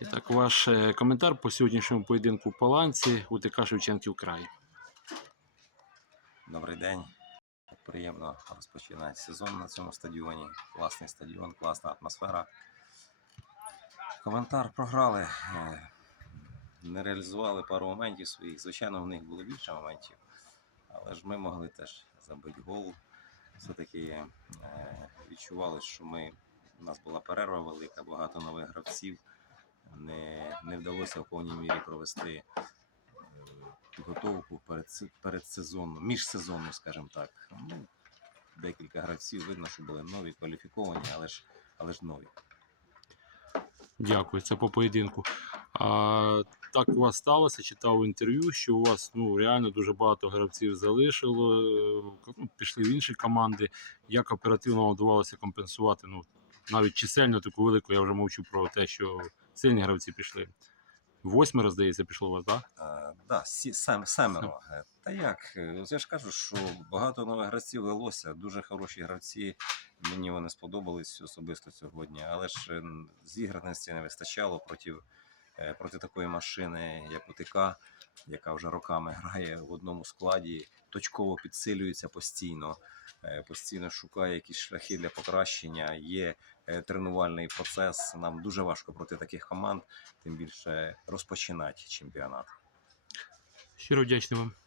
І так, ваш е, коментар по сьогоднішньому поєдинку по ланці УТК Шевченків край. Добрий день. Приємно розпочинати сезон на цьому стадіоні. Класний стадіон, класна атмосфера. Коментар програли. е, Не реалізували пару моментів своїх. Звичайно, в них було більше моментів, але ж ми могли теж забити гол. Все-таки е, відчували, що ми, у нас була перерва велика, багато нових гравців. Не, не вдалося в повній мірі провести е, підготовку перед, се- міжсезонну, скажімо так. Ну, декілька гравців видно, що були нові, кваліфіковані, але ж, але ж нові. Дякую, це по поєдинку. А, так у вас сталося, читав інтерв'ю, що у вас ну, реально дуже багато гравців залишило, е, ну, пішли в інші команди. Як оперативно вам вдавалося компенсувати? Ну, навіть чисельно таку велику, я вже мовчу про те, що сильні гравці пішли. Восьмеро, здається, пішло у вас, так? А, да, сі, сем, семеро. Е, Та як? е, Я ж кажу, що багато нових гравців велося, дуже хороші гравці. Мені вони сподобались особисто сьогодні, але ж е, зіграності не вистачало проти, е, проти такої машини, як УТК, яка вже роками грає в одному складі, точково підсилюється постійно, е, постійно шукає якісь шляхи для покращення. Є е, тренувальний процес. Нам дуже важко проти таких команд, тим більше розпочинати чемпіонат. Щиро вдячний вам.